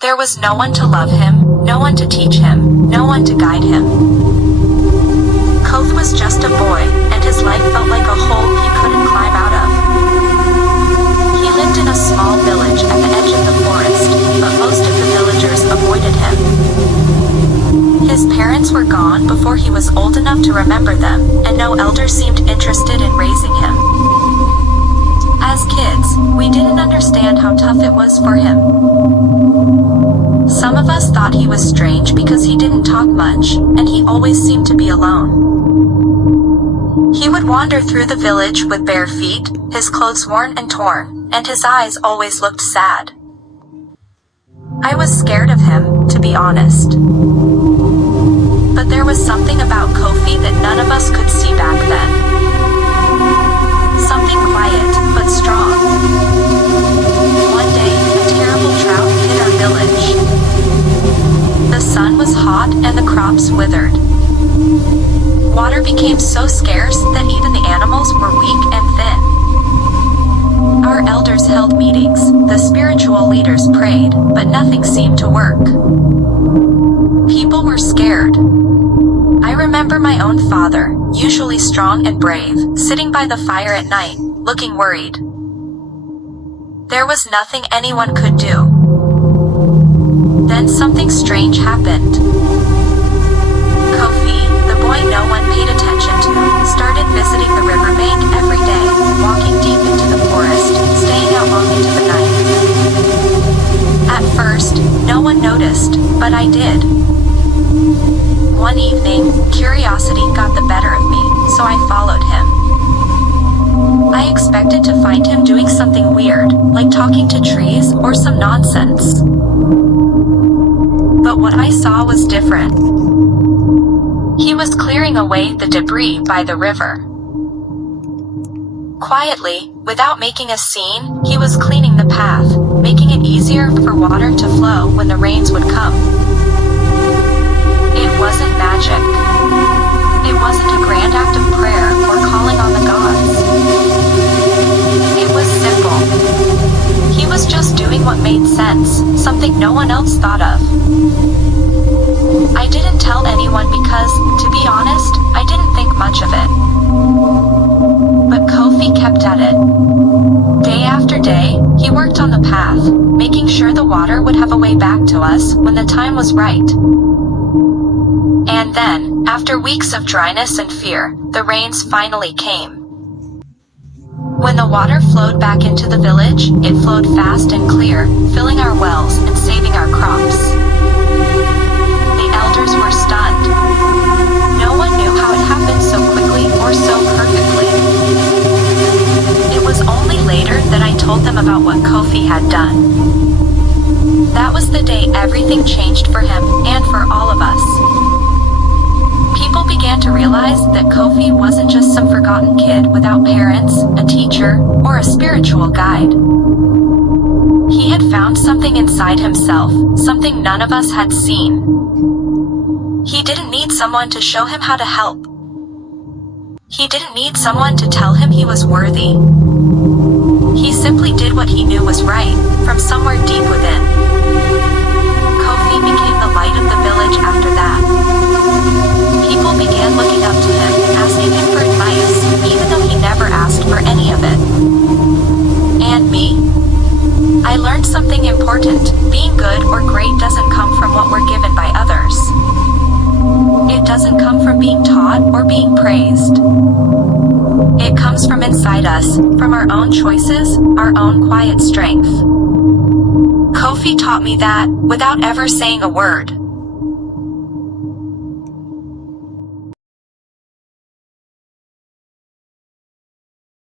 There was no one to love him, no one to teach him, no one to guide him. Kofi was just a boy, and his life felt like a hole he couldn't climb out of. He lived in a small village at the edge of the forest, but most of the villagers avoided him. His parents were gone before he was old enough to remember them, and no elders seemed interested in raising him. As kids, we didn't understand how tough it was for him. Some of us thought he was strange because he didn't talk much, and he always seemed to be alone. He would wander through the village with bare feet, his clothes worn and torn, and his eyes always looked sad. I was scared of him, to be honest. But there was something about Kofi that none of us could see back then. Something quiet, but strong. One day, a terrible drought hit our village. The sun was hot and the crops withered. Water became so scarce that even the animals were weak and thin. Our elders held meetings, the spiritual leaders prayed, but nothing seemed to work. People were scared. I remember my own father, usually strong and brave, sitting by the fire at night, looking worried. There was nothing anyone could do. Then something strange happened. Kofi, the boy no one paid attention to, started visiting the riverbank every day, walking deep into the forest, staying out long into the night. At first, no one noticed, but I did. One evening, curiosity got the better of me, so I followed him. I expected to find him doing something weird, like talking to trees or some nonsense. But what I saw was different. He was clearing away the debris by the river. Quietly, without making a scene, he was cleaning the path, making it easier for water to flow when the rains would come. It wasn't magic. It wasn't a grand act of prayer or calling on the gods. It was simple. He was just doing what made sense, something no one else thought of. I didn't tell anyone because, to be honest, I didn't think much of it. But Kofi kept at it. Day after day, he worked on the path, making sure the water would have a way back to us when the time was right. And then, after weeks of dryness and fear, the rains finally came. When the water flowed back into the village, it flowed fast and clear, filling our wells and saving our crops. The elders were stunned. No one knew how it happened so quickly or so perfectly. It was only later that I told them about what Kofi had done. That was the day everything changed for him and for all of us. People began to realize that Kofi wasn't just some forgotten kid without parents, a teacher, or a spiritual guide. He had found something inside himself, something none of us had seen. He didn't need someone to show him how to help. He didn't need someone to tell him he was worthy. He simply did what he knew was right, from somewhere deep within. Kofi became the light of the village after that. People began looking up to him, asking him for advice, even though he never asked for any of it. And me? I learned something important. Being good or great doesn't come from what we're given by others. It doesn't come from being taught or being praised. It comes from inside us, from our own choices, our own quiet strength. Kofi taught me that, without ever saying a word.